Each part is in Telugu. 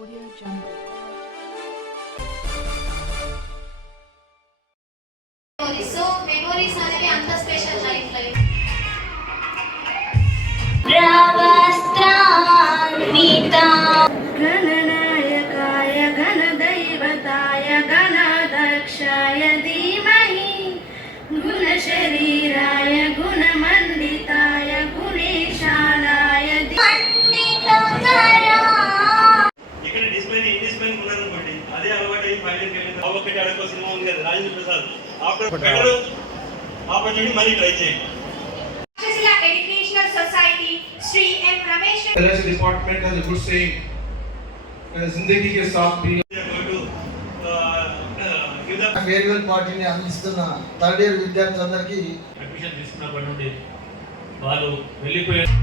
Audio Jungle. పైకి వెళ్ళింది ఒకటి అడుగు సినిమా ఉంది కదా Rajendra Prasad after better opportunity మళ్ళీ ట్రై చేయండి Ramesh department has a good తీసుకున్నప్పటి నుండి వాళ్ళు వెళ్ళిపోయారు.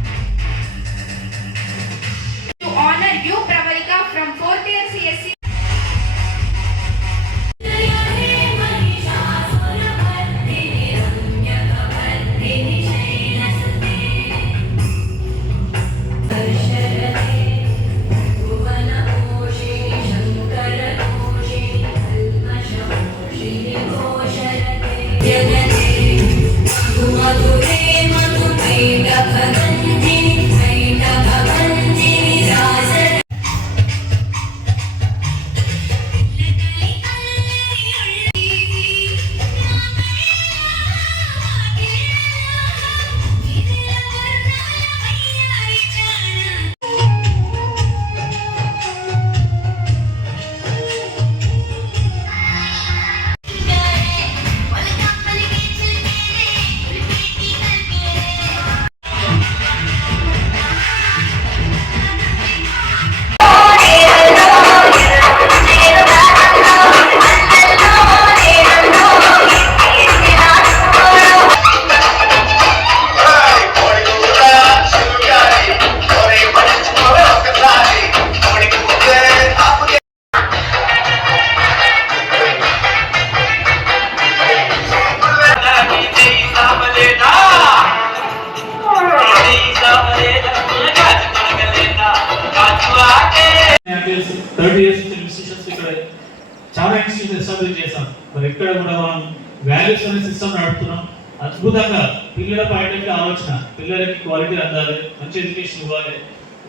ఇన్స్టిట్యూషన్ చేశాం. మరి ఎక్కడ కూడా మనం వాల్యూస్ అనే సిస్టమ్ నడుపుతున్నాం. అద్భుతంగా పిల్లల పాయింట్ ఆలోచన పిల్లలకి క్వాలిటీ అందాలి మంచి ఎడ్యుకేషన్ ఇవ్వాలి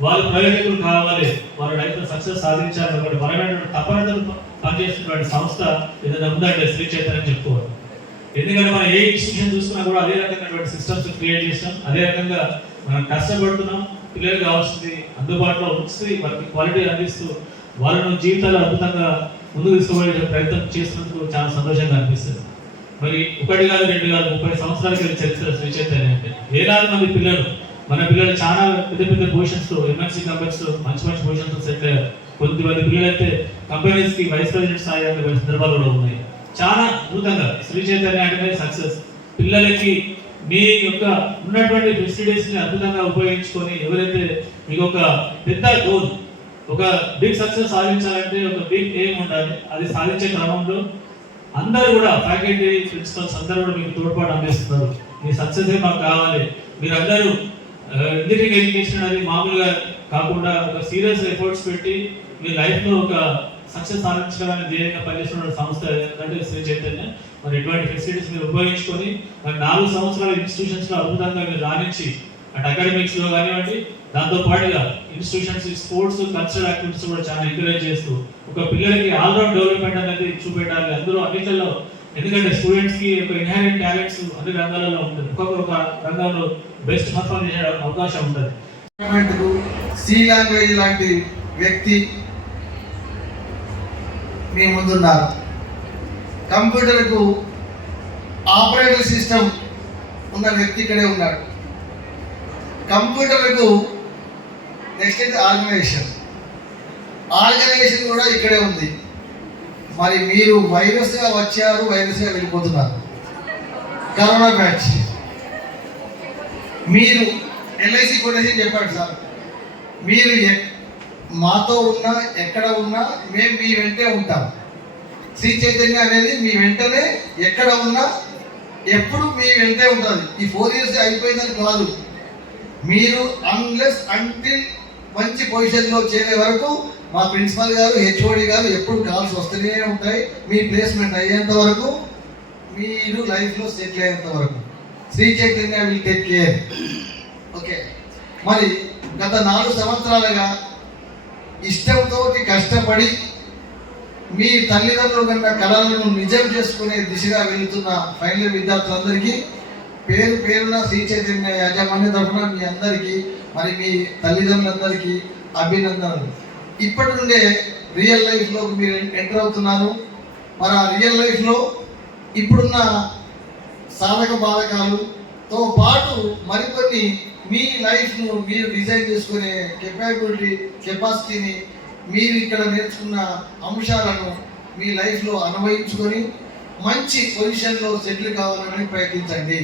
వాళ్ళు ప్రయోజకులు కావాలి వాళ్ళ లైఫ్ సక్సెస్ సాధించాలి ఒకటి బలమైనటువంటి తపనతో పనిచేస్తున్నటువంటి సంస్థ ఏదైనా ఉందంటే శ్రీ చైతన్యం చెప్పుకోవాలి. ఎందుకంటే మనం ఏ ఇన్స్టిట్యూషన్ చూసినా కూడా అదే రకమైనటువంటి సిస్టమ్స్ క్రియేట్ చేస్తాం అదే రకంగా మనం కష్టపడుతున్నాం. పిల్లలకు కావాల్సింది అందుబాటులో ఉంచి వారికి క్వాలిటీ అందిస్తూ వాళ్ళను జీవితాలు అద్భుతంగా ముందుకు తీసుకుపోయే ప్రయత్నం చేస్తున్నందుకు చాలా సంతోషంగా అనిపిస్తుంది. మరి ఒకటి కాదు రెండు కాదు ముప్పై సంవత్సరాల క్రితం చరిత్ర శ్రీచైతన్య అంటే వేలాది మంది పిల్లలు మన పిల్లలు చాలా పెద్ద పెద్ద పొజిషన్స్లో ఎంఎన్సీ కంపెనీస్లో మంచి మంచి పొజిషన్స్లో సెటిల్ అయ్యారు. కొద్దిమంది పిల్లలు అయితే కంపెనీస్కి వైస్ ప్రెసిడెంట్ స్థాయి అయిన సందర్భాలు కూడా ఉన్నాయి. చాలా అద్భుతంగా శ్రీ చైతన్య అంటే సక్సెస్ పిల్లలకి మీ యొక్క ఉన్నటువంటి ఫెసిలిటీస్ని అద్భుతంగా ఉపయోగించుకొని ఎవరైతే మీకు ఒక పెద్ద గోల్ ఒక బిగ్ సక్సెస్ సాధించాలంటే ఒక బిగ్ ఎయిమ్ ఉండాలి. అది సాధించే క్రమంలో అందరూ కూడా ఫ్యాకల్టీ ప్రిన్సిపల్స్ అందరూ కూడా మీకు తోడ్పాటు అందిస్తున్నారు. మీ సక్సెస్ మాకు కావాలి. మీరందరూ ఇంజనీరింగ్ ఎడ్యుకేషన్ అనేది మామూలుగా కాకుండా ఒక సీరియస్ ఎఫర్ట్స్ పెట్టి మీ లైఫ్లో ఒక సక్సెస్ సాధించడానికి ధ్యేయంగా పనిచేస్తున్న సంస్థ ఏంటంటే శ్రీ చైతన్య. మరి ఇటువంటి ఫెసిలిటీస్ మీరు ఉపయోగించుకొని మరి నాలుగు సంవత్సరాల ఇన్స్టిట్యూషన్స్లో అద్భుతంగా మీరు రాణించి అటు అకాడమిక్స్లో కానివ్వండి దాంతో పాటుగా ఇన్స్టిట్యూషన్స్ స్పోర్ట్స్ కల్చరల్ యాక్టివిటీస్ కూడా చాలా ఎంకరేజ్ చేస్తూ ఒక పిల్లలకి ఆల్రౌండ్ డెవలప్మెంట్ అనేది చూపెట్టాలి. అందులో అన్నిటిలో ఎందుకంటే స్టూడెంట్స్కి ఒక ఇన్హారెంట్ టాలెంట్స్ అన్ని రంగాలలో ఉంటుంది. ఒక్కొక్క రంగంలో బెస్ట్ పర్ఫార్మ్ చేసే అవకాశం ఉంటుంది. సి లాంగ్వేజ్ లాంటి వ్యక్తి మీ ముందున్నారు. కంప్యూటర్కు ఆపరేటింగ్ సిస్టమ్ ఉన్న వ్యక్తి ఇక్కడే ఉన్నాడు. కంప్యూటర్కు నెక్స్ట్ అయితే ఆర్గనైజేషన్. ఆర్గనైజేషన్ కూడా ఇక్కడే ఉంది. మరి మీరు వైరస్గా వచ్చారు వైరస్గా వెళ్ళిపోతున్నారు. Corona batch. మీరు ఎల్ఐసి కొటేషన్ చెప్పాడు సార్. మీరు ఎ- మాతో ఉన్నా ఎక్కడ ఉన్నా మేము మీ వెంటే ఉంటాం. శ్రీ చైతన్య అనేది మీ వెంటనే ఎక్కడ ఉన్నా ఎప్పుడు మీ వెంటే ఉంటుంది. ఈ ఫోర్ ఇయర్స్ అయిపోయిందని కాదు. మీరు అన్లెస్ అంటిల్ మంచి పొజిషన్లో చేరే వరకు మా ప్రిన్సిపల్ గారు హెచ్ఓడి గారు ఎప్పుడు కాల్స్ వస్తూనే ఉంటాయి. మీ ప్లేస్మెంట్ అయ్యేంత వరకు మీరు లైఫ్లో సెటిల్ అయ్యేంత వరకు. Sri Chaitanya will take care okay మరి గత నాలుగు సంవత్సరాలుగా ఇష్టంతో కష్టపడి మీ తల్లిదండ్రులు కన్నా కళలను నిజం చేసుకునే దిశగా వెళుతున్న ఫైనల్ విద్యార్థులందరికీ పేరు పేరున శ్రీ చైతన్య యాజమాన్య తరఫున మీ అందరికీ మరి మీ తల్లిదండ్రులందరికీ అభినందనలు. ఇప్పటి నుండే రియల్ లైఫ్లోకి మీరు ఎంటర్ అవుతున్నారు. మరి ఆ రియల్ లైఫ్లో ఇప్పుడున్న సాధక బాధకాలుతో పాటు మరికొన్ని మీ లైఫ్ను మీరు డిజైన్ చేసుకునే కెపాబిలిటీ కెపాసిటీని మీరు ఇక్కడ నేర్చుకున్న అంశాలను మీ లైఫ్లో అన్వయించుకొని మంచి పొజిషన్లో సెటిల్ కావాలని ప్రయత్నించండి.